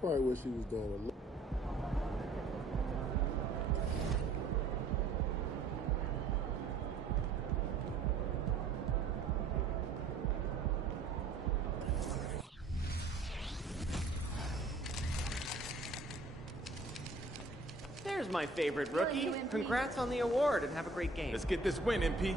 probably wish he was doing a There's my favorite rookie. Congrats on the award and have a great game. Let's get this win, MP.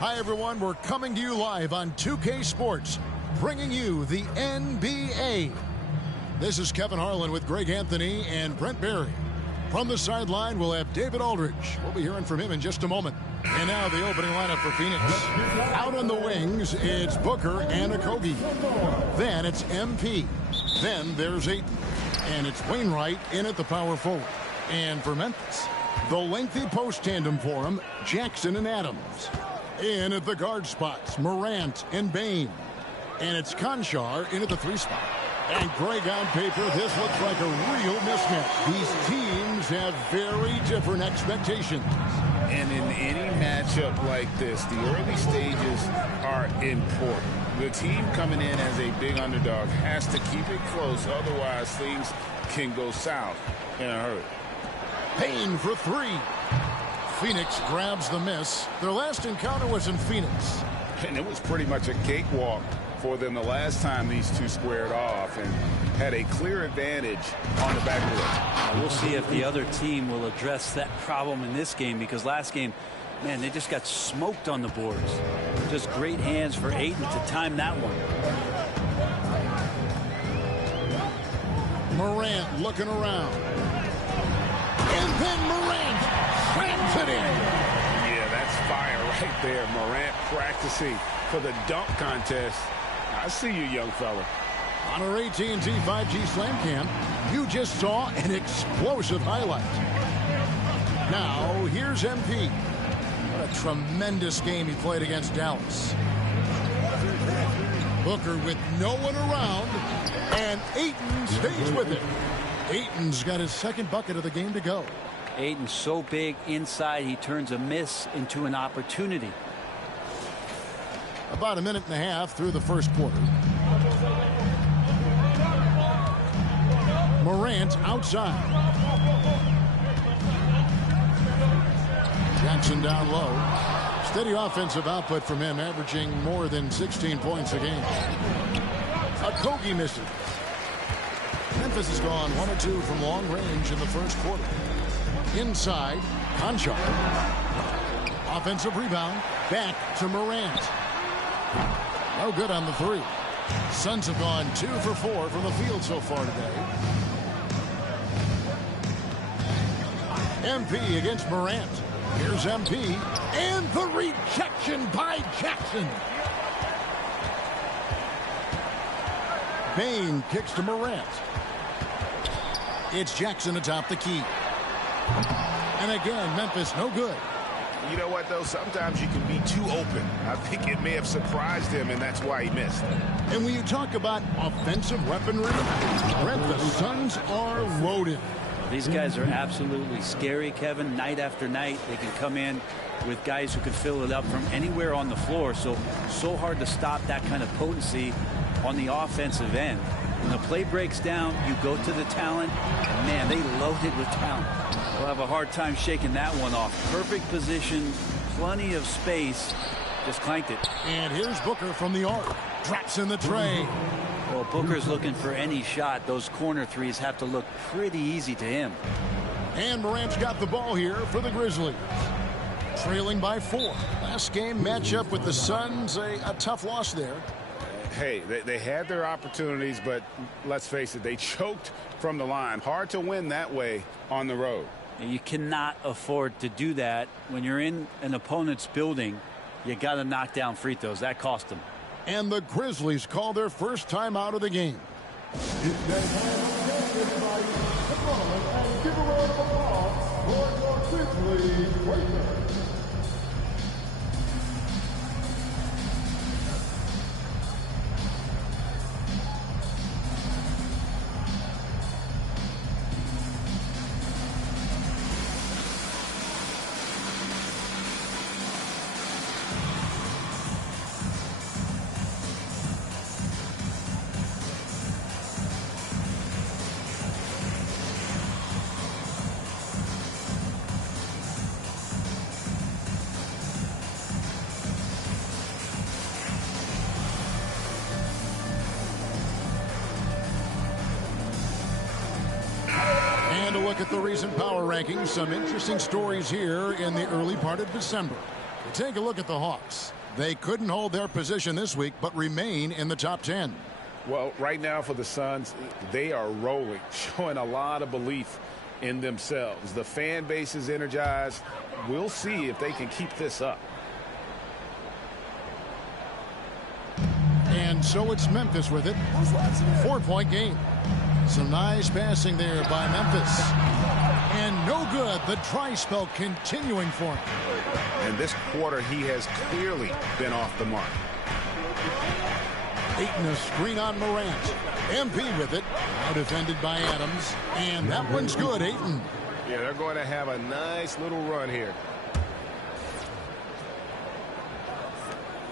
Hi, everyone. We're coming to you live on 2K Sports, bringing you the NBA. This is Kevin Harlan with Greg Anthony and Brent Barry. From the sideline, we'll have David Aldridge. We'll be hearing from him in just a moment. And now the opening lineup for Phoenix. Out on the wings, it's Booker and Okogie. Then it's MP. Then there's Ayton. And it's Wainwright in at the power forward. And for Memphis, the lengthy post tandem for him, Jackson and Adams. In at the guard spots, Morant and Bane. And it's Konchar in at the 3 spot. And Greg, on paper, this looks like a real mismatch. These teams have very different expectations. And in any matchup like this, the early stages are important. The team coming in as a big underdog has to keep it close, otherwise things can go south in a hurry. Payne for 3. Phoenix grabs the miss. Their last encounter was in Phoenix. And it was pretty much a cakewalk for them the last time these two squared off and had a clear advantage on the backboard. We'll see if the other team will address that problem in this game, because last game, man, they just got smoked on the boards. Just great hands for Ayton to time that one. Morant looking around. And then Morant slams it in. Yeah, that's fire right there. Morant practicing for the dunk contest. I see you, young fella. On our AT&T 5G Slam Cam, you just saw an explosive highlight. Now, here's MP. What a tremendous game he played against Dallas. Booker with no one around, and Ayton stays with it. Ayton's got his second bucket of the game to go. Ayton's so big inside, he turns a miss into an opportunity. About a minute and a half through the first quarter. Morant outside. Jackson down low. Steady offensive output from him, averaging more than 16 points a game. Okogie misses. Memphis has gone 1 of 2 from long range in the first quarter. Inside, Konchar. Offensive rebound. Back to Morant. No good on the 3. Suns have gone 2 for 4 from the field so far today. MP against Morant. Here's MP. And the rejection by Jackson. Bane kicks to Morant. It's Jackson atop the key. And again, Memphis no good. You know what, though? Sometimes you can be too open. I think it may have surprised him, and that's why he missed. And when you talk about offensive weaponry, Brent, the Suns are loaded. These guys are absolutely scary, Kevin. Night after night, they can come in with guys who can fill it up from anywhere on the floor. So hard to stop that kind of potency on the offensive end. When the play breaks down, you go to the talent. And man, they loaded with talent. They'll have a hard time shaking that one off. Perfect position, plenty of space. Just clanked it. And here's Booker from the arc. Drops in the tray. Well, Booker's looking for any shot. Those corner threes have to look pretty easy to him. And Morant's got the ball here for the Grizzlies. Trailing by 4. Last game matchup with the Suns, a tough loss there. Hey, they had their opportunities, but let's face it, they choked from the line. Hard to win that way on the road. You cannot afford to do that. When you're in an opponent's building, you got to knock down free throws. That cost them. And the Grizzlies call their first time out of the game. And a look at the recent power rankings. Some interesting stories here in the early part of December. Take a look at the Hawks. They couldn't hold their position this week, but remain in the top 10. Well, right now for the Suns, they are rolling, showing a lot of belief in themselves. The fan base is energized. We'll see if they can keep this up. And so it's Memphis with it. 4-point game. Some nice passing there by Memphis. And no good. The dry spell continuing for him. And this quarter, he has clearly been off the mark. Ayton, a screen on Morant. MP with it. Now defended by Adams. And that one's good, Ayton. Yeah, they're going to have a nice little run here.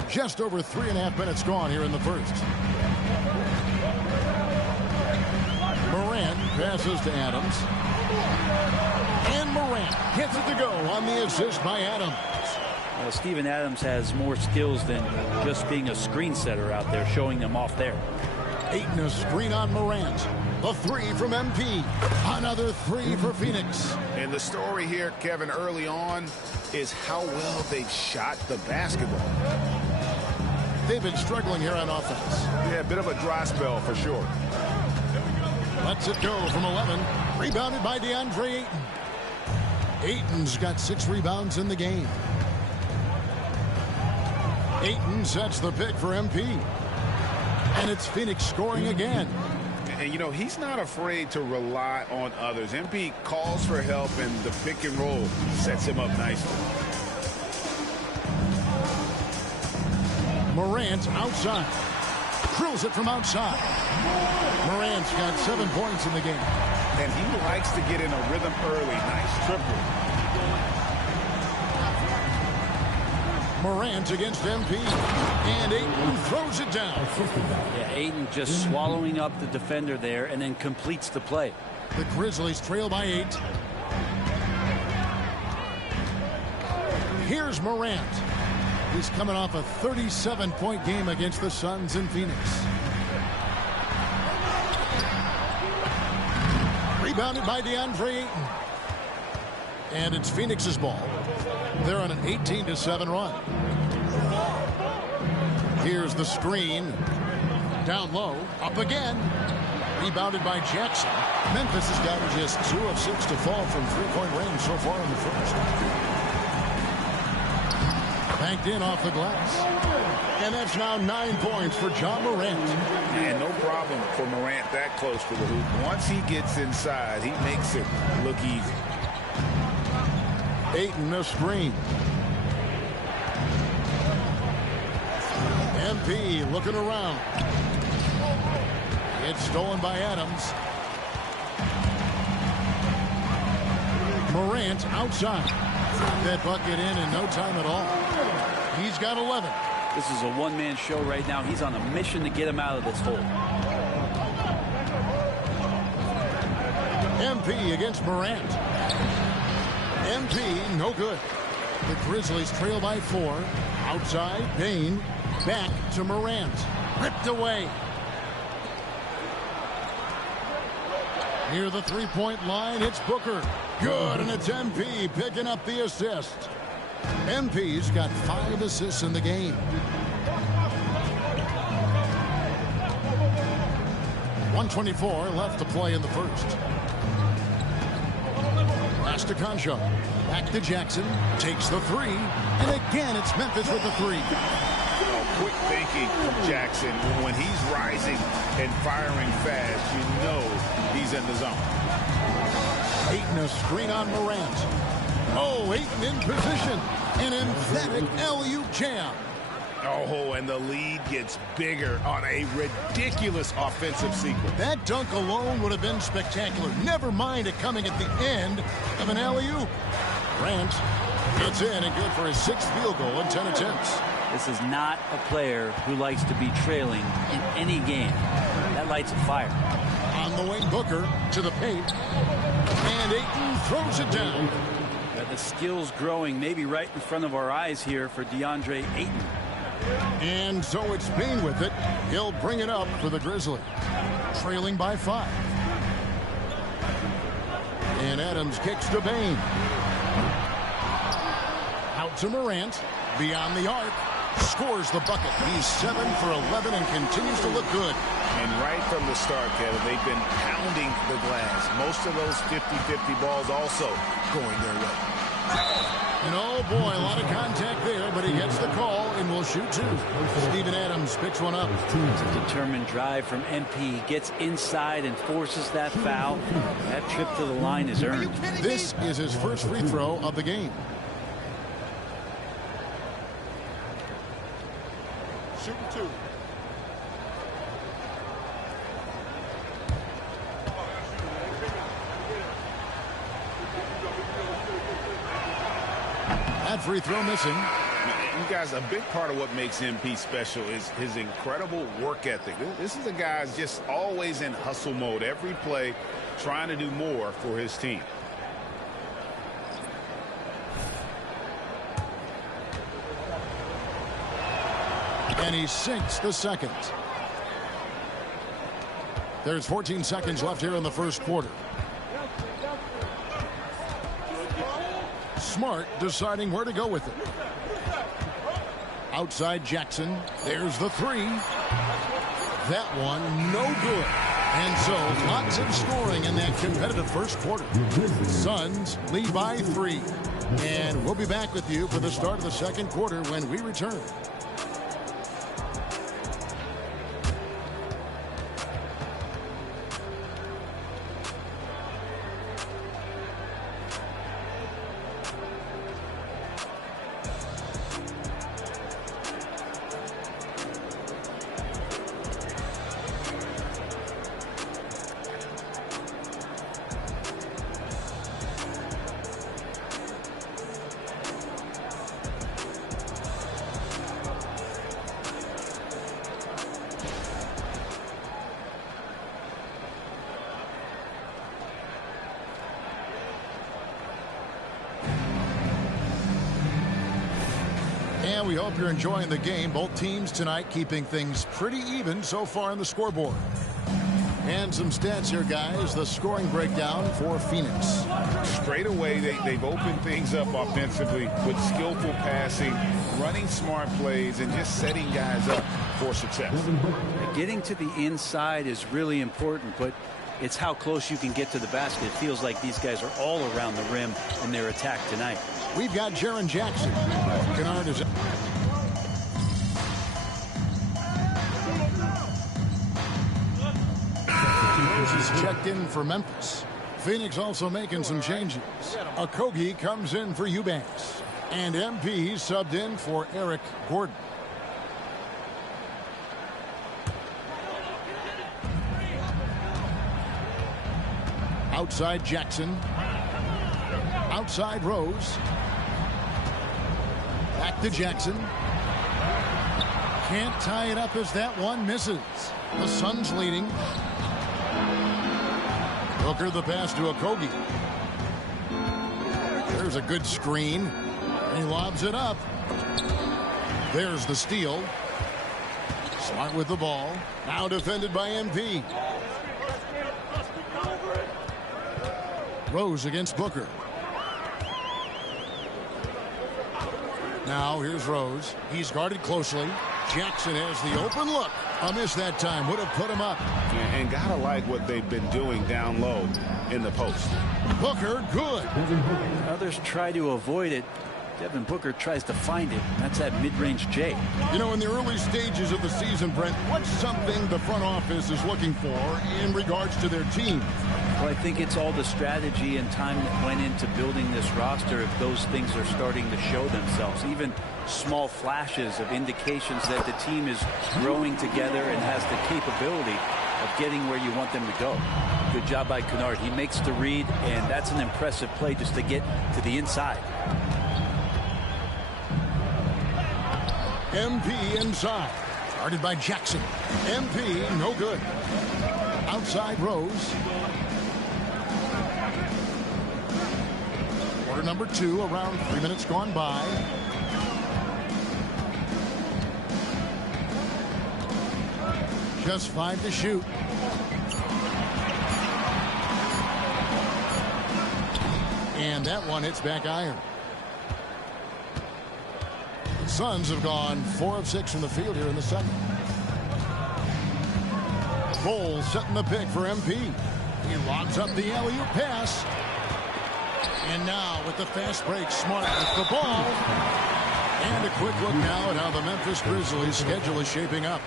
Just over 3.5 minutes gone here in the first. Morant passes to Adams. And Morant gets it to go on the assist by Adams. Well, Steven Adams has more skills than just being a screen setter out there, showing them off there. Ayton, a screen on Morant. The three from MP. Another three for Phoenix. And the story here, Kevin, early on is how well they've shot the basketball. They've been struggling here on offense. Yeah, a bit of a dry spell for sure. Lets it go from 11. Rebounded by DeAndre Ayton. Ayton's got 6 rebounds in the game. Ayton sets the pick for MP. And it's Phoenix scoring again. And, you know, he's not afraid to rely on others. MP calls for help, and the pick and roll sets him up nicely. Morant outside. Drills it from outside. Morant's got 7 points in the game. And he likes to get in a rhythm early. Nice triple. Morant against MP. And Ayton throws it down. Yeah, Ayton just swallowing up the defender there and then completes the play. The Grizzlies trail by 8. Here's Morant. He's coming off a 37-point game against the Suns in Phoenix. Rebounded by DeAndre Ayton. And it's Phoenix's ball. They're on an 18-7 run. Here's the screen. Down low. Up again. Rebounded by Jackson. Memphis has got just 2 of 6 to fall from 3-point range so far in the first. Banked in off the glass. And that's now 9 points for Ja Morant. And no problem for Morant that close to the hoop. Once he gets inside, he makes it look easy. Ayton, a screen. MP looking around. It's stolen by Adams. Morant outside. That bucket in no time at all. He's got 11. This is a one-man show right now. He's on a mission to get him out of this hole. MP against Morant. MP, no good. The Grizzlies trail by 4. Outside, Bane. Back to Morant. Ripped away. Near the three-point line, it's Booker. Good, and it's MP picking up the assist. MP's got 5 assists in the game. 1:24 left to play in the first. Pass to Concha. Back to Jackson. Takes the 3. And again, it's Memphis with the 3. Quick thinking from Jackson. When he's rising and firing fast, you know he's in the zone. Ayton a screen on Morant. Oh, Ayton in position. An emphatic LU jam. Oh, and the lead gets bigger on a ridiculous offensive sequence. That dunk alone would have been spectacular. Never mind it coming at the end of an LU. Grant gets in and good for his 6th field goal in 10 attempts. This is not a player who likes to be trailing in any game. That lights a fire. On the wing, Booker to the paint. And Ayton throws it down. The skills growing maybe right in front of our eyes here for DeAndre Ayton. And so it's Bane with it. He'll bring it up for the Grizzlies. Trailing by 5. And Adams kicks to Bane. Out to Morant. Beyond the arc. Scores the bucket. He's 7 for 11 and continues to look good. And right from the start, Kevin, they've been pounding the glass. Most of those 50-50 balls also going their way. And oh boy, a lot of contact there, but he gets the call and will shoot 2. Steven Adams picks one up. It's a determined drive from MP. He gets inside and forces that foul. That trip to the line is earned. This is his first free throw of the game. Shooting 2. That free throw missing. You guys, a big part of what makes MP special is his incredible work ethic. This is a guy who's just always in hustle mode. Every play trying to do more for his team. And he sinks the second. There's 14 seconds left here in the first quarter. Smart deciding where to go with it. Outside Jackson. There's the 3. That one no good. And so lots of scoring in that competitive first quarter. Suns lead by 3. And we'll be back with you for the start of the second quarter when we return. And we hope you're enjoying the game. Both teams tonight keeping things pretty even so far on the scoreboard. And some stats here, guys. The scoring breakdown for Phoenix. Straight away, they've opened things up offensively with skillful passing, running smart plays, and just setting guys up for success. Getting to the inside is really important, but it's how close you can get to the basket. It feels like these guys are all around the rim in their attack tonight. We've got Jaren Jackson. Kennard is... He's checked in for Memphis. Phoenix also making some changes. Okogie comes in for Eubanks. And MP subbed in for Eric Gordon. Outside Jackson. Outside Rose. Back to Jackson. Can't tie it up as that one misses. The Suns leading. Booker the pass to Okogie. There's a good screen. He lobs it up. There's the steal. Smart with the ball. Now defended by MP. Rose against Booker. Now here's Rose. He's guarded closely. Jackson has the open look. A miss that time. Would have put him up. And gotta like what they've been doing down low in the post. Booker, good. Others try to avoid it. Devin Booker tries to find it. That's that mid-range J. You know, in the early stages of the season, Brent, what's something the front office is looking for in regards to their team? Well, I think it's all the strategy and time that went into building this roster. If those things are starting to show themselves, even small flashes of indications that the team is growing together and has the capability of getting where you want them to go. Good job by Kennard. He makes the read, and that's an impressive play just to get to the inside. MP inside. Guarded by Jackson. MP, no good. Outside Rose. Quarter number 2, around 3 minutes gone by. Just 5 to shoot. And that one hits back iron. The Suns have gone 4 of 6 from the field here in the second. Bol setting the pick for MP. He lobs up the alley-oop pass. And now with the fast break, Smart with the ball. And a quick look now at how the Memphis Grizzlies schedule is shaping up.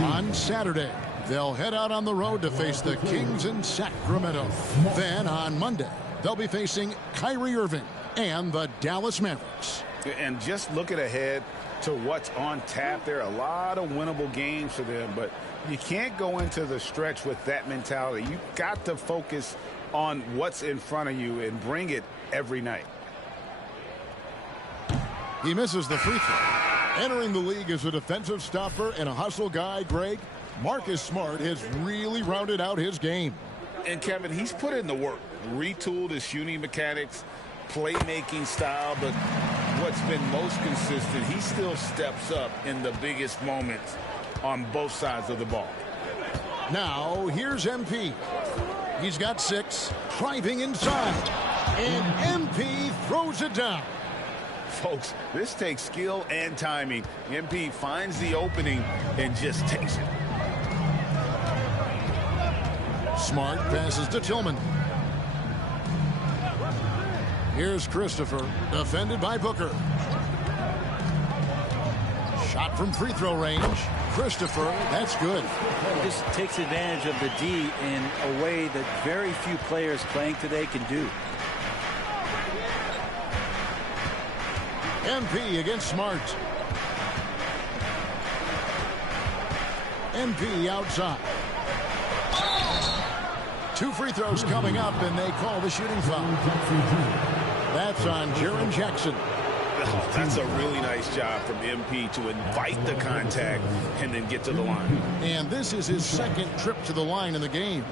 On Saturday, they'll head out on the road to face the Kings in Sacramento. Then on Monday, they'll be facing Kyrie Irving and the Dallas Mavericks. And just looking ahead to what's on tap, there are a lot of winnable games for them, but you can't go into the stretch with that mentality. You've got to focus on what's in front of you and bring it every night. He misses the free throw. Entering the league as a defensive stopper and a hustle guy, Greg, Marcus Smart has really rounded out his game. And Kevin, he's put in the work, retooled his shooting mechanics, playmaking style, but what's been most consistent, he still steps up in the biggest moments on both sides of the ball. Now here's MP. He's got 6, driving inside, and MP throws it down. Folks, this takes skill and timing. MP finds the opening and just takes it. Smart passes to Tillman. Here's Christopher, defended by Booker. Shot from free throw range. Christopher, that's good. He just takes advantage of the D in a way that very few players playing today can do. MP against Smart. MP outside. 2 free throws coming up, and they call the shooting foul. That's on Jaren Jackson. That's a really nice job from MP to invite the contact and then get to the line. And this is his 2nd trip to the line in the game.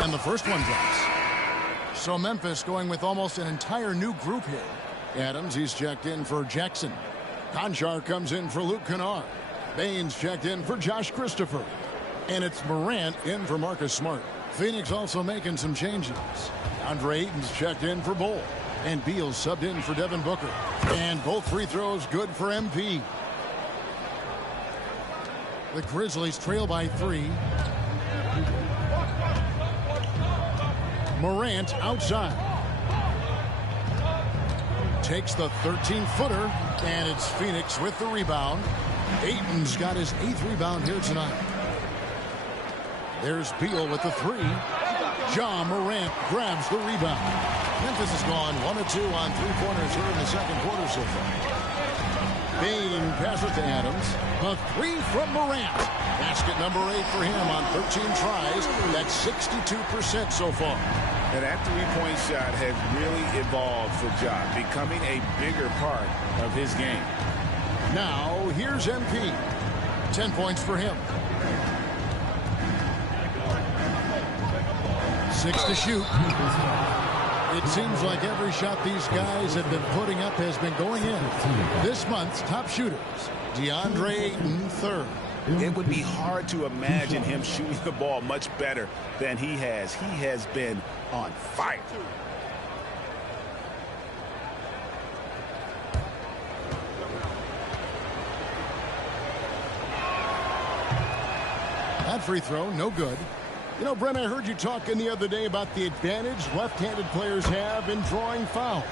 And the first one drops. So Memphis going with almost an entire new group here. Adams, he's checked in for Jackson. Conchar comes in for Luke Kennard. Baines checked in for Josh Christopher. And it's Morant in for Marcus Smart. Phoenix also making some changes. Andre Ayton's checked in for Bol. And Beal subbed in for Devin Booker. And both free throws good for MP. The Grizzlies trail by 3. Morant outside. Takes the 13-footer, and it's Phoenix with the rebound. Ayton's got his 8th rebound here tonight. There's Beal with the 3. Ja Morant grabs the rebound. Memphis has gone 1 of 2 on 3-pointers here in the second quarter so far. Bane passes to Adams. The 3 from Morant. Basket number 8 for him on 13 tries. That's 62% so far. And that three-point shot has really evolved for Ja, becoming a bigger part of his game. Now, here's MP. 10 points for him. 6 to shoot. It seems like every shot these guys have been putting up has been going in. This month's top shooters, DeAndre Ayton, 3rd. It would be hard to imagine him shooting the ball much better than he has. He has been on fire. That free throw, no good. You know, Brent, I heard you talking the other day about the advantage left-handed players have in drawing fouls.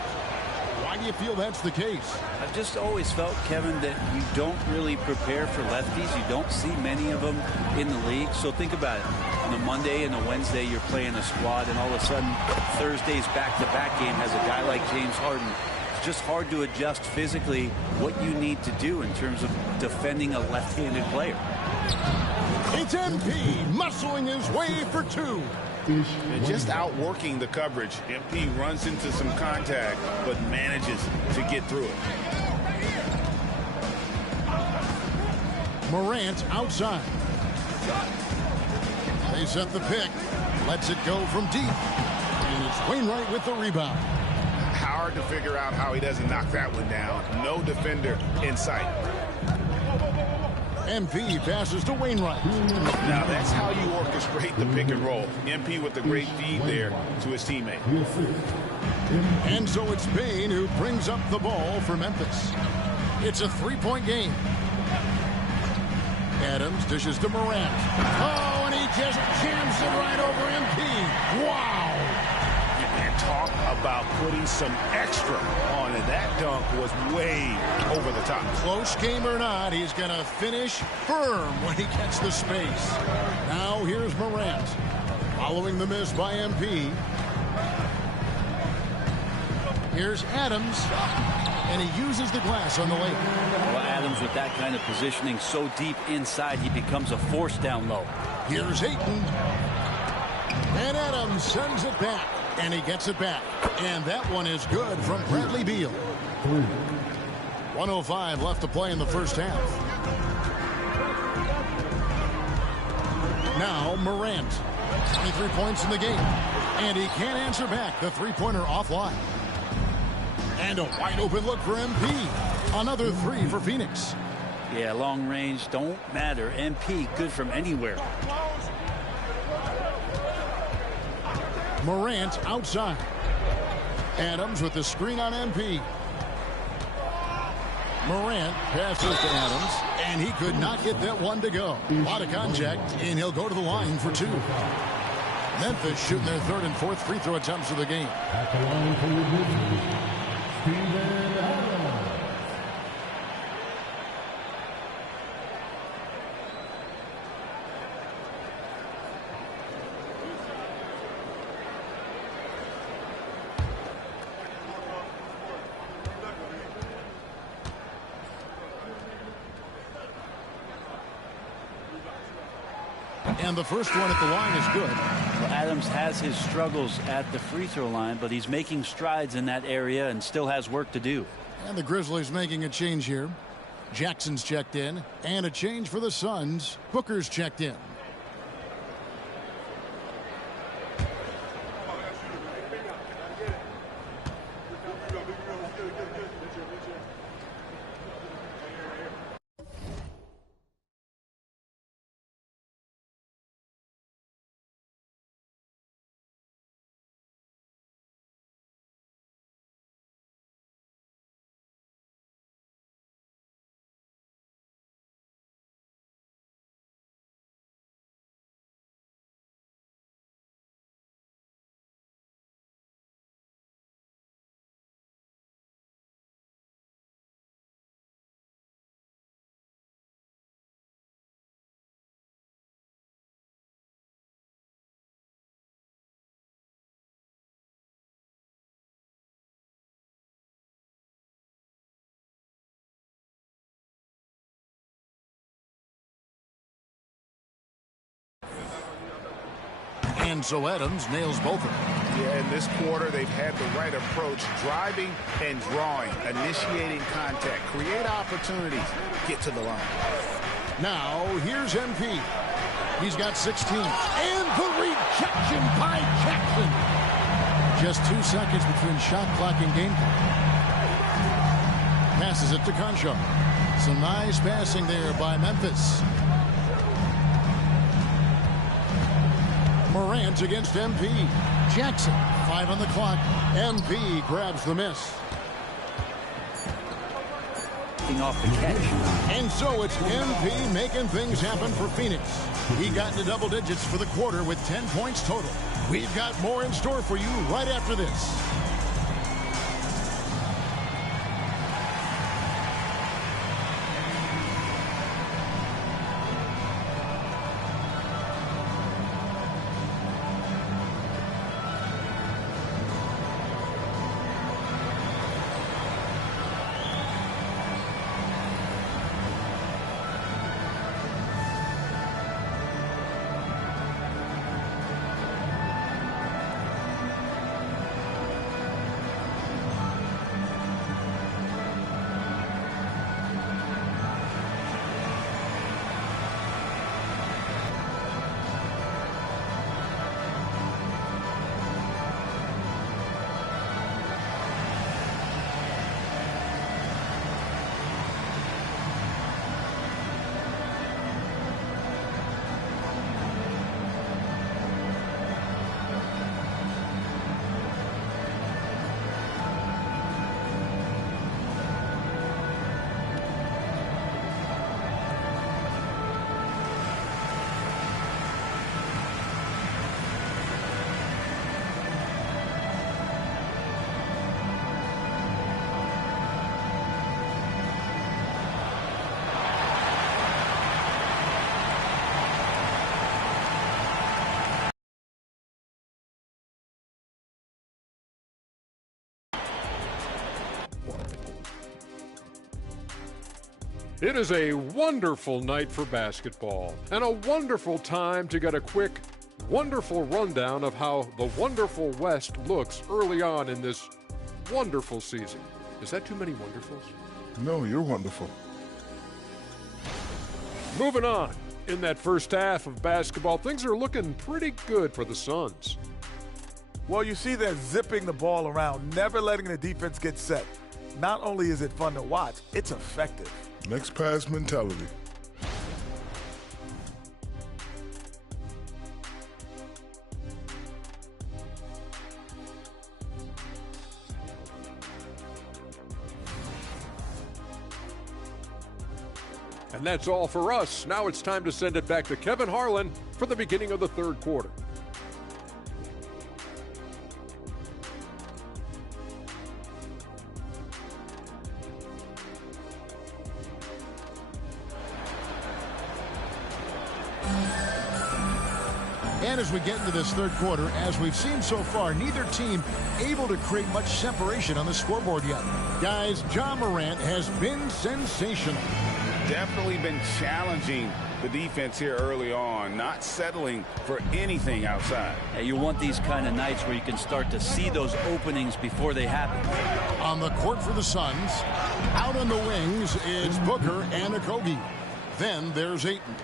Why do you feel that's the case? I've just always felt, Kevin, that you don't really prepare for lefties. You don't see many of them in the league. So think about it. On a Monday and a Wednesday, you're playing a squad, and all of a sudden, Thursday's back-to-back game has a guy like James Harden. It's just hard to adjust physically what you need to do in terms of defending a left-handed player. It's MP muscling his way for 2. And just outworking the coverage. MP runs into some contact, but manages to get through it. Morant outside. They set the pick. Lets it go from deep. And it's Wainwright with the rebound. Hard to figure out how he doesn't knock that one down. No defender in sight. MP passes to Wainwright. Now that's how you orchestrate the pick and roll. MP with a great feed there to his teammate. And so it's Bane who brings up the ball for Memphis. It's a 3-point game. Adams dishes to Morant. Oh, and he just jams it right over MP. Wow! And talk about putting some extra on it. That dunk was way over the top. Close game or not, he's going to finish firm when he gets the space. Now here's Morant. Following the miss by MP. Here's Adams. And he uses the glass on the lane. Well, Adams with that kind of positioning so deep inside, he becomes a force down low. Here's Ayton. And Adams sends it back. And he gets it back. And that one is good from Bradley Beal. 1:05 left to play in the first half. Now Morant. 23 points in the game. And he can't answer back. The three-pointer offline. And a wide open look for MP. Another 3 for Phoenix. Yeah, long range don't matter. MP good from anywhere. Morant outside. Adams with the screen on MP. Morant passes to Adams, and he could not get that one to go. A lot of contact, and he'll go to the line for 2. Memphis shooting their 3rd and 4th free throw attempts of the game. At the line for the Grizzlies, Steven Adams. And the first one at the line is good. Well, Adams has his struggles at the free throw line, but he's making strides in that area and still has work to do. And the Grizzlies making a change here. Jackson's checked in, and a change for the Suns. Booker's checked in. And so Adams nails both of them. Yeah, in this quarter, they've had the right approach, driving and drawing, initiating contact, create opportunities, get to the line. Now, here's MP. He's got 16. And the rejection by Jackson. Just 2 seconds between shot clock and game clock. Passes it to Concho. Some nice passing there by Memphis. Morant against MP. Jackson, 5 on the clock. MP grabs the miss. Off the catch. And so it's MP making things happen for Phoenix. He got into double digits for the quarter with 10 points total. We've got more in store for you right after this. It is a wonderful night for basketball and a wonderful time to get a quick, wonderful rundown of how the wonderful West looks early on in this wonderful season. Is that too many wonderfuls? No, you're wonderful. Moving on. In that first half of basketball, things are looking pretty good for the Suns. Well, you see they're zipping the ball around, never letting the defense get set. Not only is it fun to watch, it's effective. Next pass mentality. And that's all for us. Now it's time to send it back to Kevin Harlan for the beginning of the third quarter. And as we get into this third quarter, as we've seen so far, neither team able to create much separation on the scoreboard yet. Guys, Ja Morant has been sensational. Definitely been challenging the defense here early on, not settling for anything outside. Yeah, you want these kind of nights where you can start to see those openings before they happen. On the court for the Suns, out on the wings is Booker and Okogie. Then there's Ayton.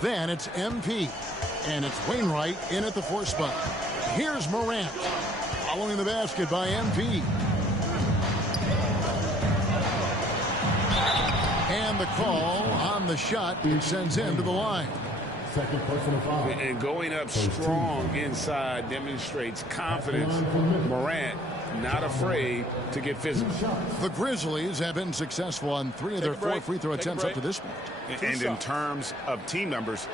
Then it's MP. And it's Wainwright in at the 4 spot. Here's Morant. Following the basket by MP. And the call on the shot. It sends him to the line. Second personal foul. And going up strong inside demonstrates confidence. Morant not afraid to get physical. The Grizzlies have been successful on 3 of their 4 free throw attempts up to this point. And in terms of team numbers,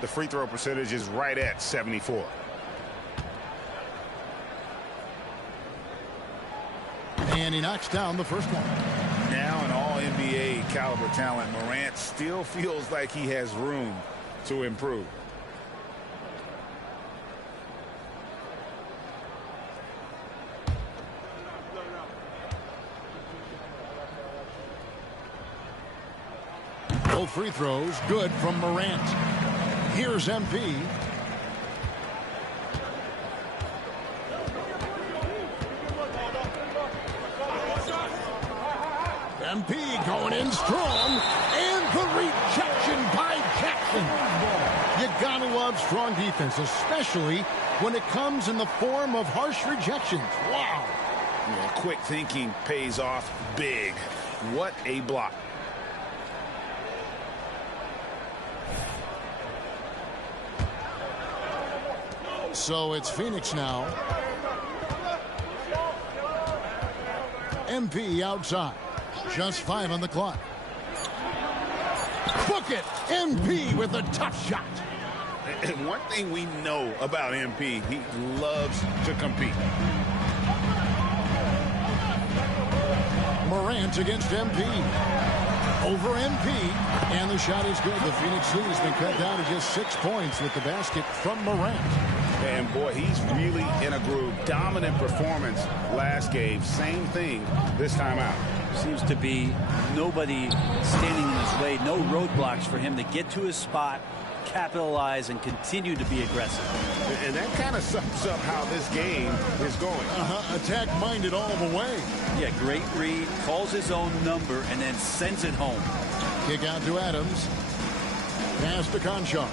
the free throw percentage is right at 74. And he knocks down the first one. Now an all-NBA caliber talent, Morant still feels like he has room to improve. Both free throws good from Morant. Here's MP. MP going in strong, and the rejection by Jackson. You gotta love strong defense, especially when it comes in the form of harsh rejections. Wow. Yeah, quick thinking pays off big. What a block. So it's Phoenix now. MP outside. Just 5 on the clock. Book it! MP with a tough shot. And one thing we know about MP, he loves to compete. Morant against MP. Over MP. And the shot is good. The Phoenix lead has been cut down to just 6 points with the basket from Morant. And boy, he's really in a groove. Dominant performance last game. Same thing this time out. Seems to be nobody standing in his way. No roadblocks for him to get to his spot, capitalize, and continue to be aggressive. And that kind of sums up how this game is going. Attack-minded all the way. Yeah, great read, calls his own number, and then sends it home. Kick out to Adams. Pass to Conchar.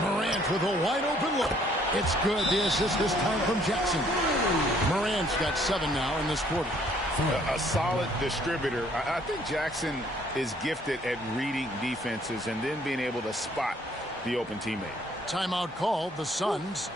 Morant with a wide-open look. It's good. The assist this time from Jackson. Morant's got 7 now in this quarter. A solid distributor. I think Jackson is gifted at reading defenses and then being able to spot the open teammate. Timeout called. The Suns,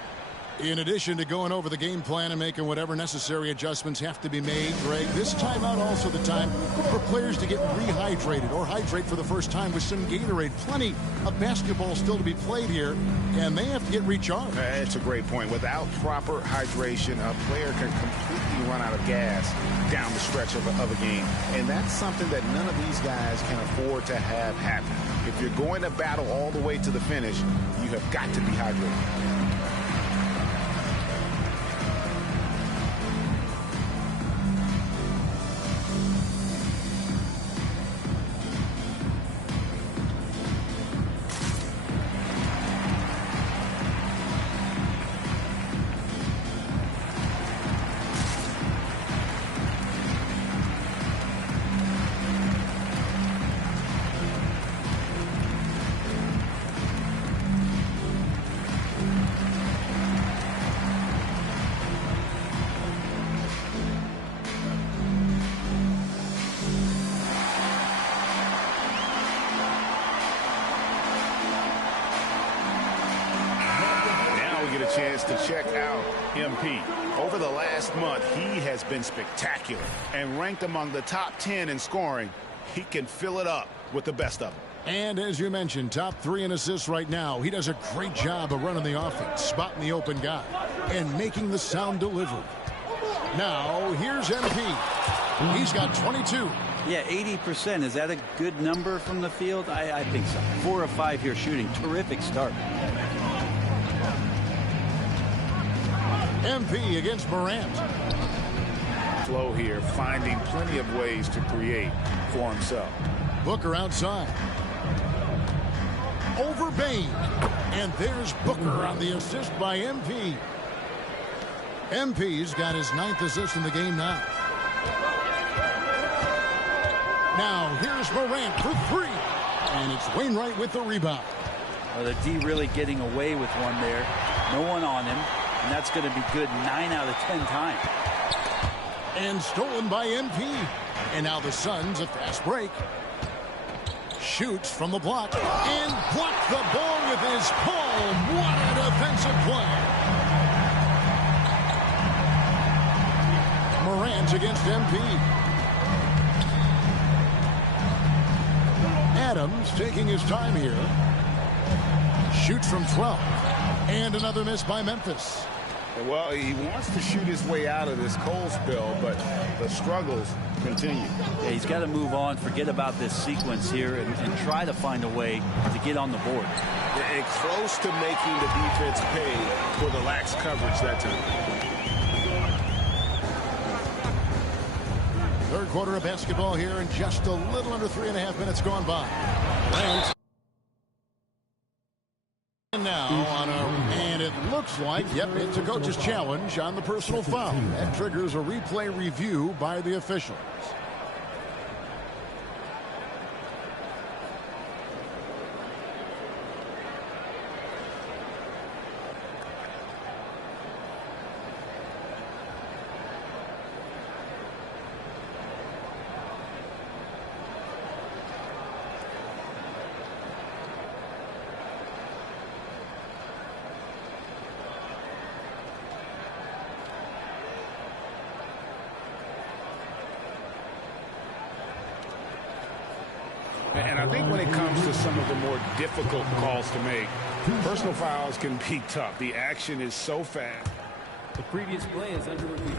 in addition to going over the game plan and making whatever necessary adjustments have to be made, Greg, this timeout also the time for players to get rehydrated or hydrate for the first time with some Gatorade. Plenty of basketball still to be played here, and they have to get recharged. That's a great point. Without proper hydration, a player can completely run out of gas down the stretch of a game. And that's something that none of these guys can afford to have happen. If you're going to battle all the way to the finish, you have got to be hydrated. Chance to check out MP. Over the last month, he has been spectacular and ranked among the top 10 in scoring. He can fill it up with the best of them. And as you mentioned, top 3 in assists right now. He does a great job of running the offense, spotting the open guy, and making the sound delivery. Now, here's MP. He's got 22. Yeah, 80%. Is that a good number from the field? I think so. 4 of 5 here shooting. Terrific start. MP against Morant. Flow here, finding plenty of ways to create for himself. Booker outside. Over Bain. And there's Booker on the assist by MP. MP's got his 9th assist in the game now. Now here's Morant for 3. And it's Wainwright with the rebound. Well, the D really getting away with one there. No one on him. And that's going to be good 9 out of 10 times. And stolen by MP. And now the Suns, a fast break. Shoots from the block. And blocked the ball with his palm. What a defensive play. Morant against MP. Adams taking his time here. Shoots from 12. And another miss by Memphis. Well, he wants to shoot his way out of this cold spell, but the struggles continue. Yeah, he's got to move on, forget about this sequence here, and try to find a way to get on the board. And close to making the defense pay for the lax coverage that time. Third quarter of basketball here, and just a little under 3.5 minutes gone by. Morant. And now and it looks like, yep, it's a coach's challenge on the personal foul. That triggers a replay review by the officials. And I think when it comes to some of the more difficult calls to make, personal fouls can be tough. The action is so fast. The previous play is under review.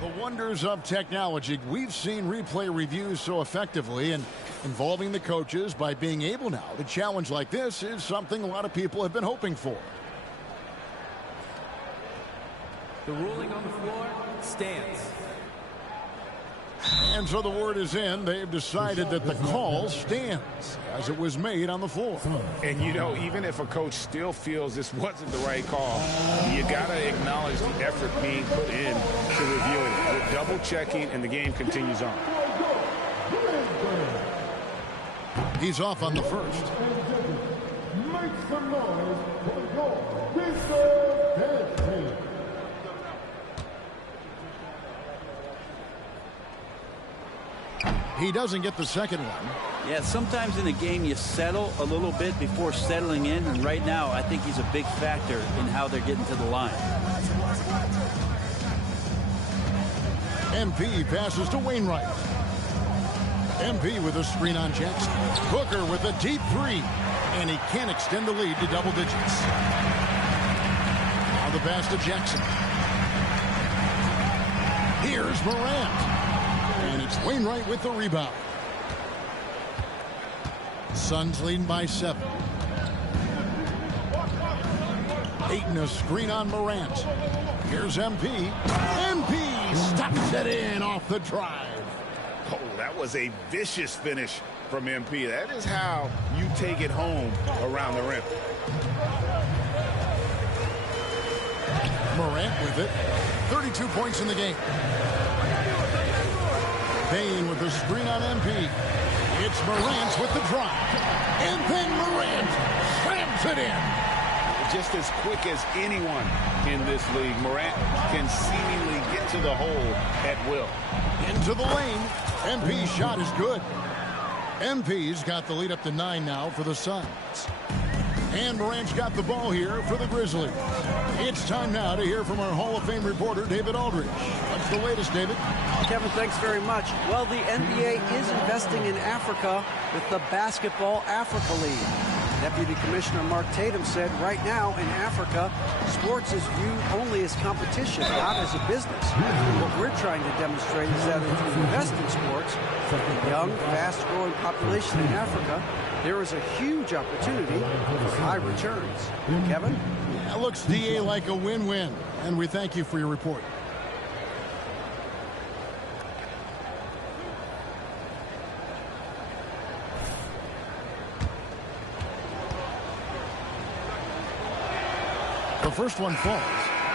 The wonders of technology. We've seen replay reviews so effectively, and involving the coaches by being able now to challenge like this is something a lot of people have been hoping for. The ruling on the floor stands. And so the word is in. They've decided that the call stands as it was made on the floor. And, you know, even if a coach still feels this wasn't the right call, you got to acknowledge the effort being put in to reviewing it. We're double-checking, and the game continues on. He's off on the first. Make some noise for your Mr. Dancing. He doesn't get the second one. Yeah, sometimes in a game you settle a little bit before settling in, and right now I think he's a big factor in how they're getting to the line. MP passes to Wainwright. MP with a screen on Jackson. Booker with a deep three, and he can't extend the lead to double digits. Now the pass to Jackson. Here's Morant. And it's Wainwright with the rebound. Suns leading by 7. Ayton a screen on Morant. Here's MP. MP stops it in off the drive. Oh, that was a vicious finish from MP. That is how you take it home around the rim. Morant with it. 32 points in the game. Payne with the screen on MP. It's Morant with the drive. And then Morant slams it in. Just as quick as anyone in this league, Morant can seemingly get to the hole at will. Into the lane. MP's shot is good. MP's got the lead up to 9 now for the Suns. And Morant's got the ball here for the Grizzlies. It's time now to hear from our Hall of Fame reporter, David Aldridge. What's the latest, David? Kevin, thanks very much. Well, the NBA is investing in Africa with the Basketball Africa League. Deputy Commissioner Mark Tatum said right now in Africa, sports is viewed only as competition, not as a business. What we're trying to demonstrate is that if you invest in sports for the young, fast-growing population in Africa, there is a huge opportunity for high returns. Kevin? That looks, DA, like a win-win, and we thank you for your report. The first one falls,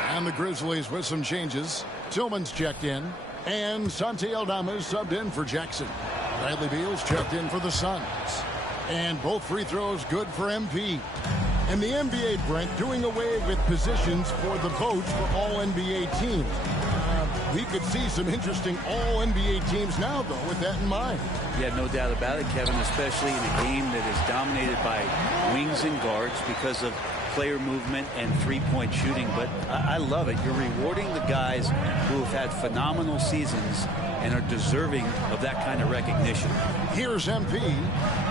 and the Grizzlies with some changes. Tillman's checked in, and Santi Aldama subbed in for Jackson. Bradley Beal's checked in for the Suns. And both free throws good for MP. And the NBA, Brent, doing away with positions for the votes for all NBA teams. We could see some interesting all-NBA teams now, though, with that in mind. Yeah, no doubt about it, Kevin, especially in a game that is dominated by wings and guards because of player movement and three-point shooting. But I love it. You're rewarding the guys who have had phenomenal seasons and are deserving of that kind of recognition. Here's MP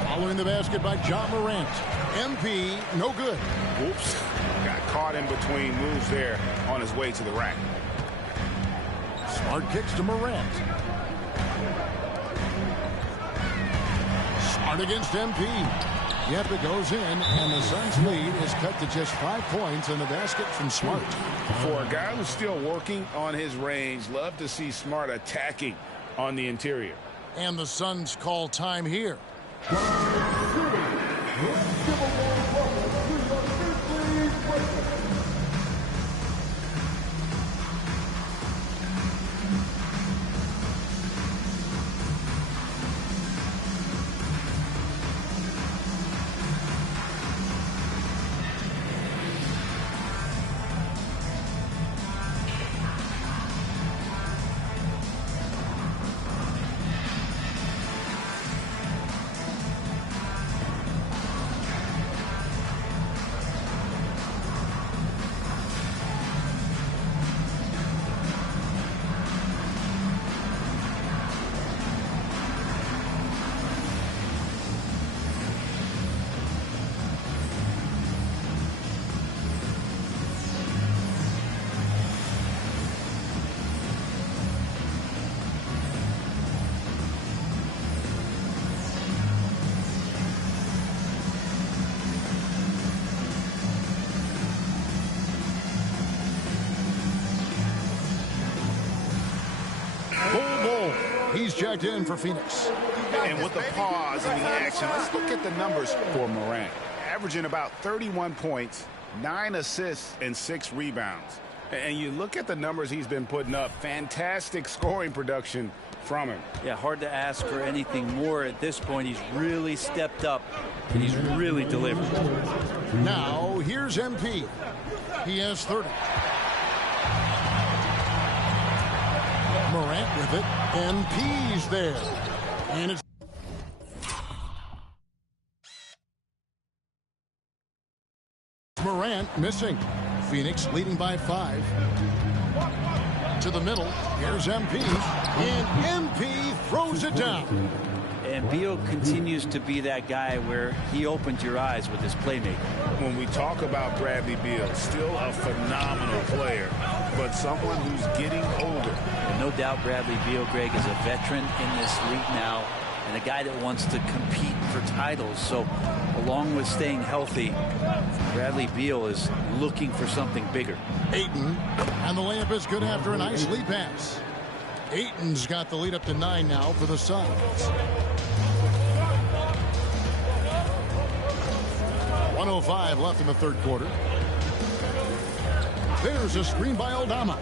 following the basket by John Morant. MP, no good. Oops. Got caught in between moves there on his way to the rack. Smart kicks to Morant. Smart against MP. Yep, it goes in, and the Suns' lead is cut to just 5 points in the basket from Smart. For a guy who's still working on his range, love to see Smart attacking on the interior. And the Suns call time here. He's checked in for Phoenix. And with the pause in the action, let's look at the numbers for Morant. Averaging about 31 points, 9 assists, and 6 rebounds. And you look at the numbers he's been putting up, fantastic scoring production from him. Yeah, hard to ask for anything more at this point. He's really stepped up, and he's really delivered. Now, here's MP. He has 30. Morant with it. MP's there. And it's Morant missing. Phoenix leading by 5. To the middle. Here's MP. And MP throws it down. And Beal continues to be that guy where he opens your eyes with his playmaking. When we talk about Bradley Beal, still a phenomenal player, but someone who's getting older. And no doubt Bradley Beal, Greg, is a veteran in this league now and a guy that wants to compete for titles. So along with staying healthy, Bradley Beal is looking for something bigger. Ayton, and the layup is good after a nice lead pass. Ayton's got the lead up to 9 now for the Suns. 1:05 left in the third quarter. There's a screen by Aldama.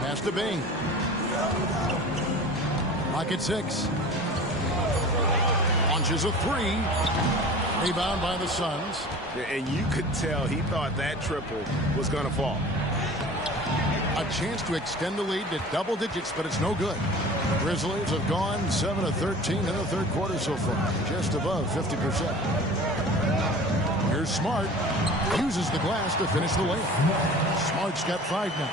Pass to Bing. Lock at 6. Launches a 3. Rebound by the Suns. And you could tell he thought that triple was going to fall. A chance to extend the lead to double digits, but it's no good. The Grizzlies have gone 7 of 13 in the third quarter so far, just above 50%. Here's Smart. Uses the glass to finish the layup. Smart's got 5 now.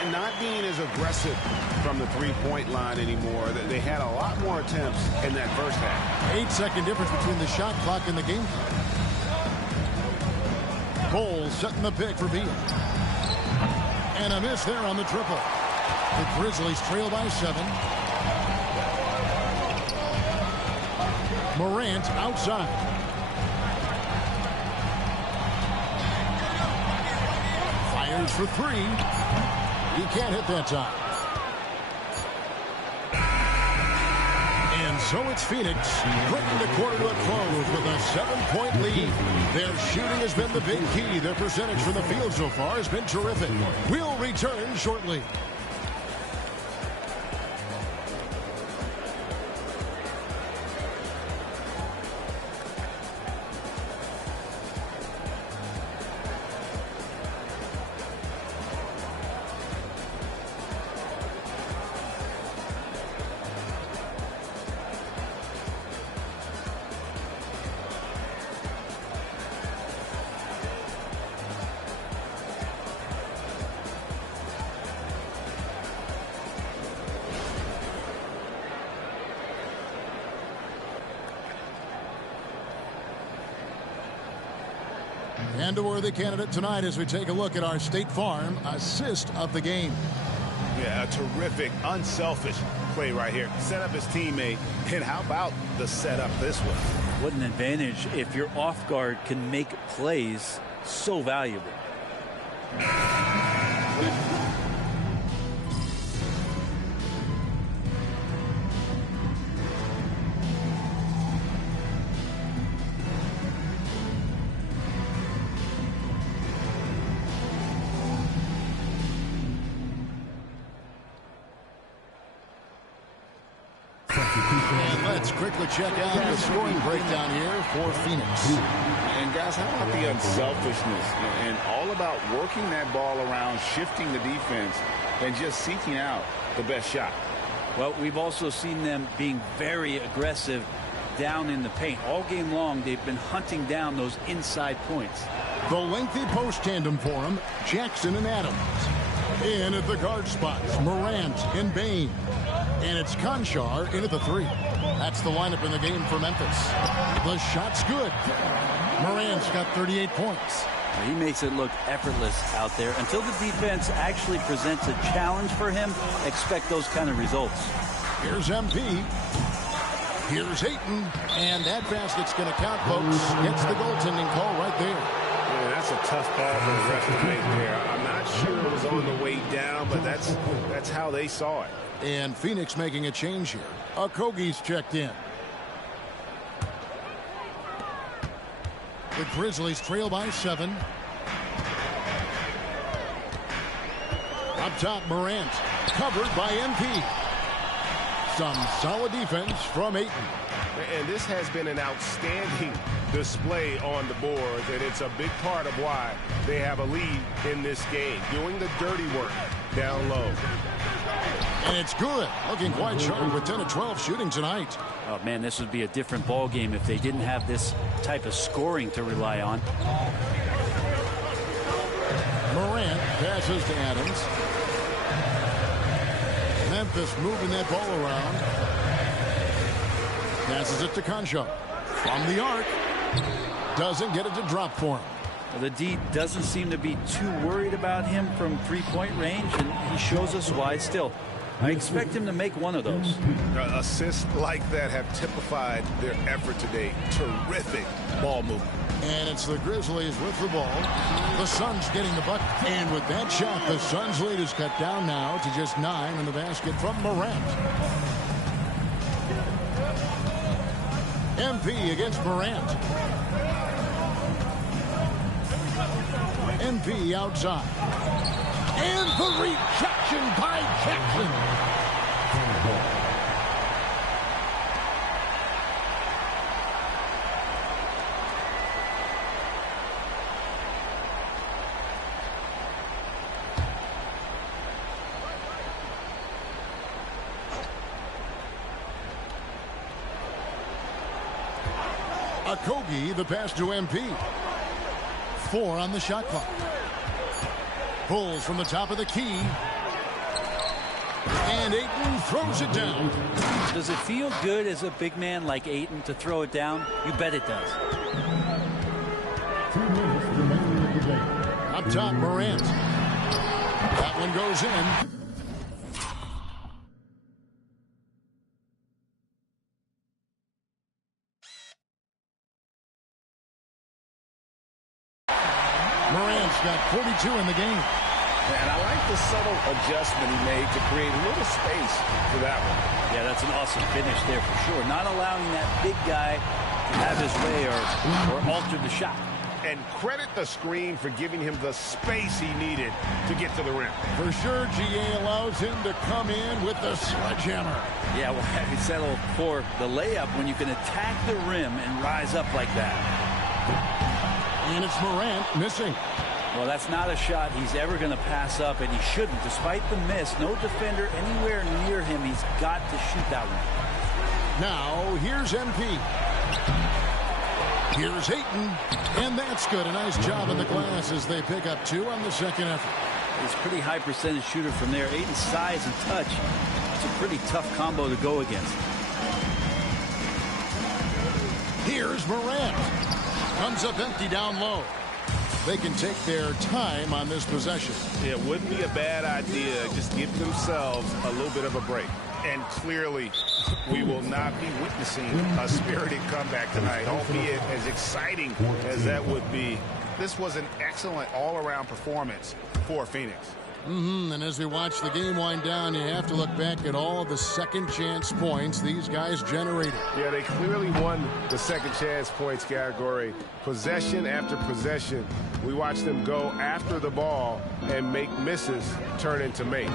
And not being as aggressive from the three-point line anymore. They had a lot more attempts in that first half. 8-second difference between the shot clock and the game. Cole setting the pick for Beal. And a miss there on the triple. The Grizzlies trail by 7. Morant outside. Fires for 3. He can't hit that time. And so it's Phoenix bringing the quarter to a close with a 7-point lead. Their shooting has been the big key. Their percentage from the field so far has been terrific. We'll return shortly. And a worthy candidate tonight as we take a look at our State Farm assist of the game. Yeah, a terrific, unselfish play right here. Set up his teammate, and how about the setup this way? What an advantage if your off guard can make plays so valuable. And let's quickly check out the scoring breakdown here for Phoenix. And guys, how about the unselfishness and all about working that ball around, shifting the defense, and just seeking out the best shot? Well, we've also seen them being very aggressive down in the paint. All game long, they've been hunting down those inside points. The lengthy post tandem for him, Jackson and Adams. In at the guard spots, Morant and Bane. And it's Conchar in at the 3. That's the lineup in the game for Memphis. The shot's good. Morant's got 38 points. He makes it look effortless out there. Until the defense actually presents a challenge for him, expect those kind of results. Here's MP. Here's Ayton. And that basket's going to count, folks. Gets the goaltending call right there. Yeah, that's a tough ball for the ref to make there. I'm not sure it was on the way down, but that's how they saw it. And Phoenix making a change here. Okogie's checked in. The Grizzlies trail by 7. Up top, Morant. Covered by MP. Some solid defense from Ayton. And this has been an outstanding display on the boards, and it's a big part of why they have a lead in this game, doing the dirty work down low. And it's good. Looking quite sharp with 10 of 12 shooting tonight. Oh, man, this would be a different ball game if they didn't have this type of scoring to rely on. Morant passes to Adams. Memphis moving that ball around. Passes it to Conchar. From the arc. Doesn't get it to drop for him. Well, the D doesn't seem to be too worried about him from three-point range, and he shows us why still. I expect him to make one of those. Assists like that have typified their effort today. Terrific ball movement. And it's the Grizzlies with the ball. The Suns getting the bucket. And with that shot, the Suns' lead is cut down now to just 9 in the basket from Morant. MP against Morant. MP outside. And the rejection by Jackson. Okogie, the pass to MP. 4 on the shot clock. Pulls from the top of the key. And Ayton throws it down. Does it feel good as a big man like Ayton to throw it down? You bet it does. 2 minutes remaining in the game. Up top, Morant. That one goes in. Morant's got 42 in the game. And I like the subtle adjustment he made to create a little space for that one. Yeah, that's an awesome finish there for sure. Not allowing that big guy to have his way or alter the shot. And credit the screen for giving him the space he needed to get to the rim. For sure, GA allows him to come in with the sledgehammer. Yeah, well, having settled for the layup when you can attack the rim and rise up like that. And it's Morant missing. Well, that's not a shot he's ever going to pass up, and he shouldn't. Despite the miss, no defender anywhere near him. He's got to shoot that one. Now, here's MP. Here's Ayton. And that's good. A nice job in the glass as they pick up 2 on the second effort. He's a pretty high percentage shooter from there. Ayton's size and touch. It's a pretty tough combo to go against. Here's Morant. Comes up empty down low. They can take their time on this possession. It wouldn't be a bad idea. Just give themselves a little bit of a break. And clearly, we will not be witnessing a spirited comeback tonight, albeit as exciting as that would be. This was an excellent all-around performance for Phoenix. And as we watch the game wind down, you have to look back at all the second chance points these guys generated. Yeah, they clearly won the second chance points category. Possession after possession, we watched them go after the ball and make misses turn into makes.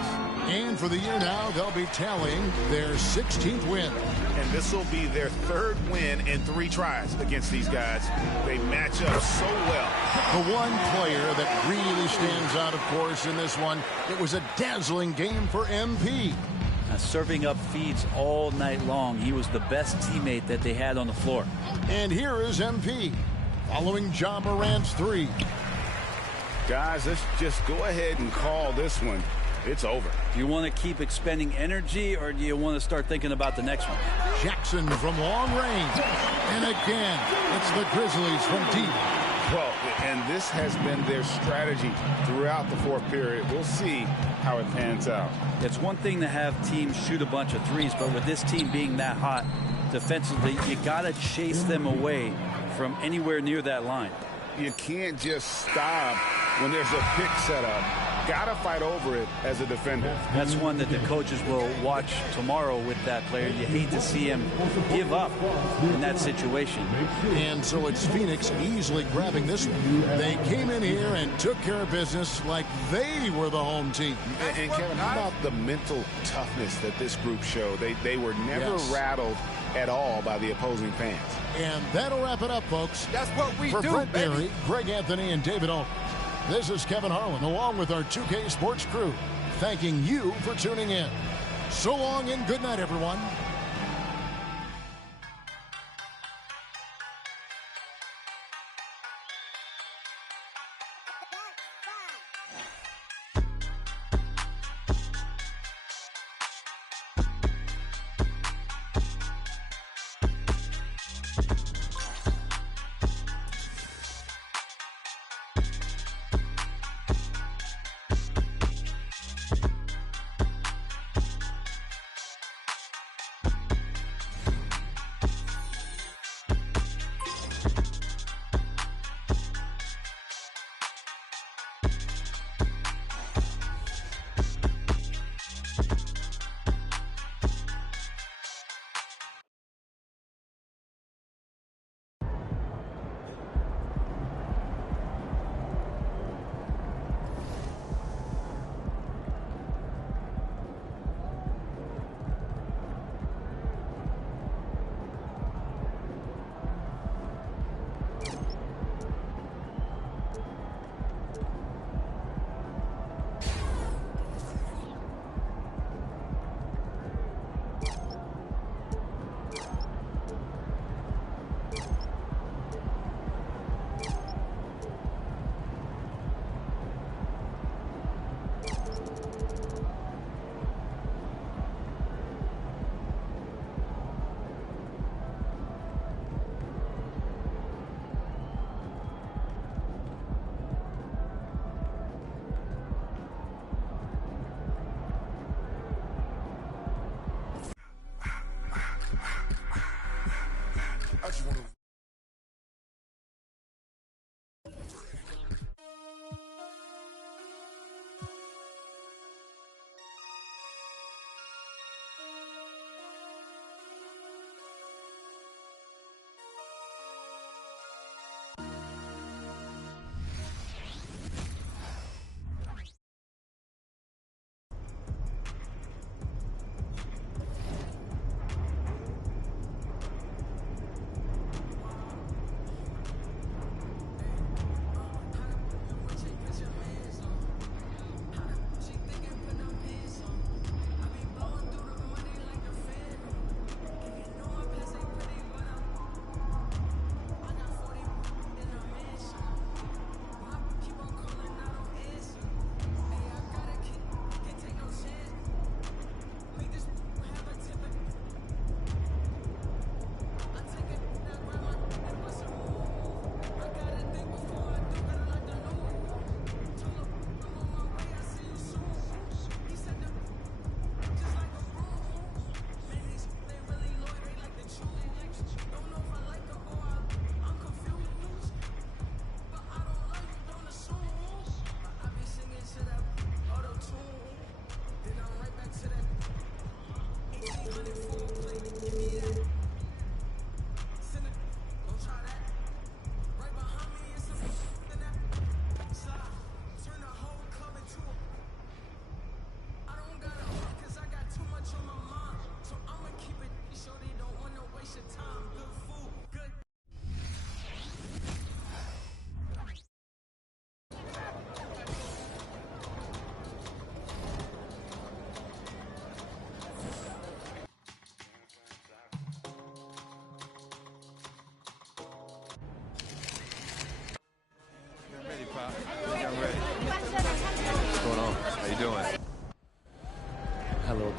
And for the year now, they'll be tallying their 16th win. And this will be their 3rd win in 3 tries against these guys. They match up so well. The one player that really stands out, of course, in this one, it was a dazzling game for MP. Serving up feeds all night long. He was the best teammate that they had on the floor. And here is MP following Ja Morant's 3. Guys, let's just go ahead and call this one. It's over. Do you want to keep expending energy, or do you want to start thinking about the next one? Jackson from long range. And again, it's the Grizzlies from deep. Well, and this has been their strategy throughout the 4th period. We'll see how it pans out. It's one thing to have teams shoot a bunch of threes, but with this team being that hot defensively, you got to chase them away from anywhere near that line. You can't just stop when there's a pick set up. Got to fight over it as a defender. That's one that the coaches will watch tomorrow with that player. You hate to see him give up in that situation. And so it's Phoenix easily grabbing this one. They came in here and took care of business like they were the home team. And Kevin, how about the mental toughness that this group showed? They were never rattled at all by the opposing fans. And that'll wrap it up, folks. That's what we do, For Brent baby. Barry, Greg Anthony, and David Owen. This is Kevin Harlan, along with our 2K Sports crew, thanking you for tuning in. So long and good night, everyone.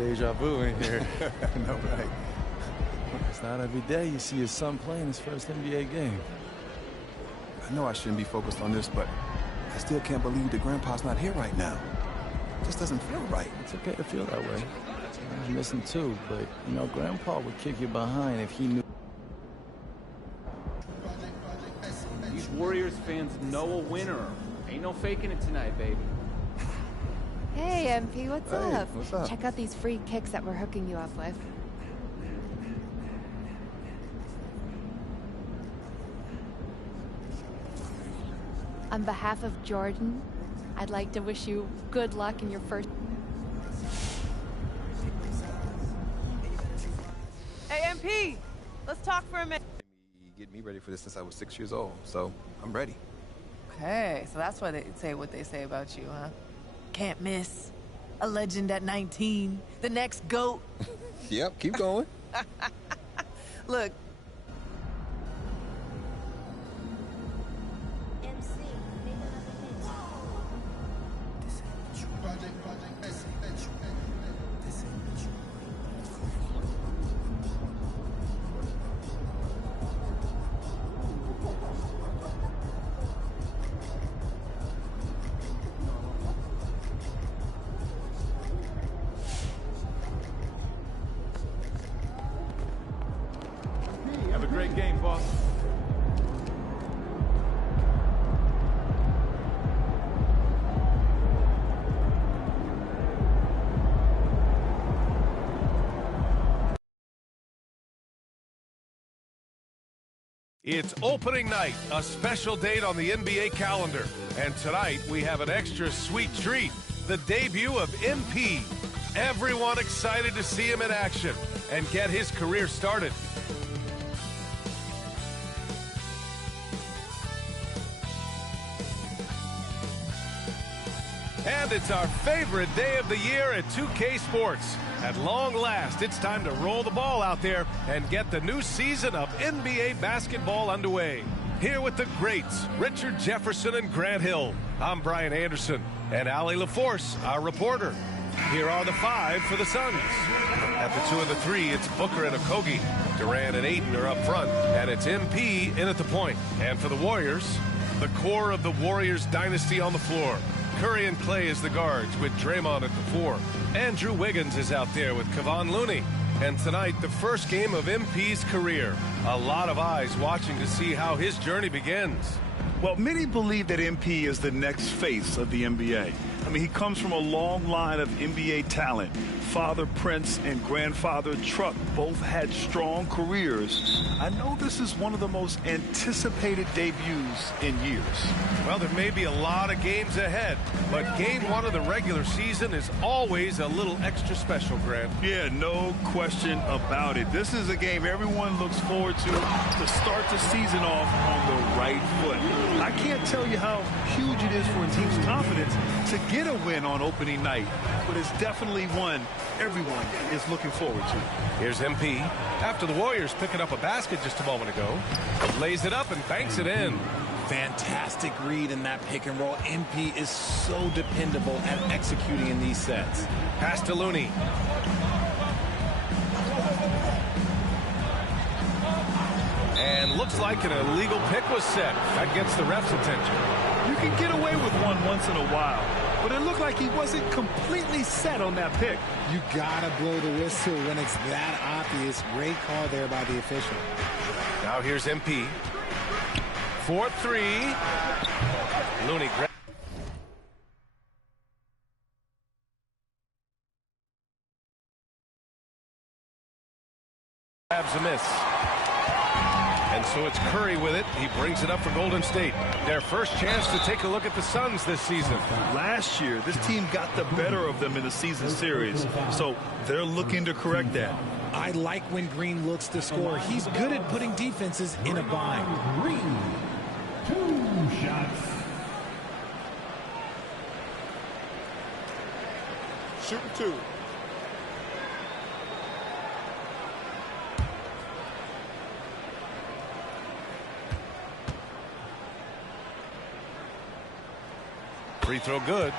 deja vu in here. I know, right? It's not every day you see your son playing his first NBA game. I know I shouldn't be focused on this, but I still can't believe that Grandpa's not here right now. It just doesn't feel right. It's okay to feel that way. I'm missing too, but, you know, Grandpa would kick you behind if he knew. These Warriors fans know a winner. Ain't no faking it tonight, baby. Hey, MP, what's up? What's up? Check out these free kicks that we're hooking you up with. On behalf of Jordan, I'd like to wish you good luck in your first... Hey, MP, let's talk for a minute. Get me ready for this since I was 6 years old, so I'm ready. Okay, so that's why they say what they say about you, huh? Can't miss. A legend at 19. The next GOAT. Yep, keep going. Look. Have a great game, boss. It's opening night, a special date on the NBA calendar. And tonight, we have an extra sweet treat, the debut of MP. Everyone excited to see him in action and get his career started. And it's our favorite day of the year at 2K Sports. At long last, it's time to roll the ball out there and get the new season of NBA basketball underway. Here with the greats, Richard Jefferson and Grant Hill. I'm Brian Anderson, and Allie LaForce, our reporter. Here are the five for the Suns. At the 2 and the 3, it's Booker and Okogie. Durant and Ayton are up front, and it's MP in at the point. And for the Warriors, the core of the Warriors dynasty on the floor. Curry and Clay as the guards with Draymond at the 4. Andrew Wiggins is out there with Kevon Looney. And tonight, the first game of MP's career. A lot of eyes watching to see how his journey begins. Well, many believe that MP is the next face of the NBA. I mean, he comes from a long line of NBA talent. Father Prince and grandfather Truck both had strong careers. I know this is one of the most anticipated debuts in years. Well, there may be a lot of games ahead, but game 1 of the regular season is always a little extra special, Grant. Yeah, no question about it. This is a game everyone looks forward to start the season off on the right foot. I can't tell you how huge it is for a team's confidence to get a win on opening night, but it's definitely one everyone is looking forward to. Here's MP. After the Warriors picking up a basket just a moment ago, lays it up and banks it in. Fantastic read in that pick and roll. MP is so dependable at executing in these sets. Pass to Looney. And looks like an illegal pick was set. That gets the ref's attention. You can get away with one once in a while, but it looked like he wasn't completely set on that pick. You gotta blow the whistle when it's that obvious. Great call there by the official. Now here's MP. 4-3. Looney grabs a miss. And so it's Curry with it. He brings it up for Golden State. Their first chance to take a look at the Suns this season. Last year, this team got the better of them in the season series. So they're looking to correct that. I like when Green looks to score. He's good at putting defenses in a bind. Green, 2 shots. Shooting 2. Free throw good.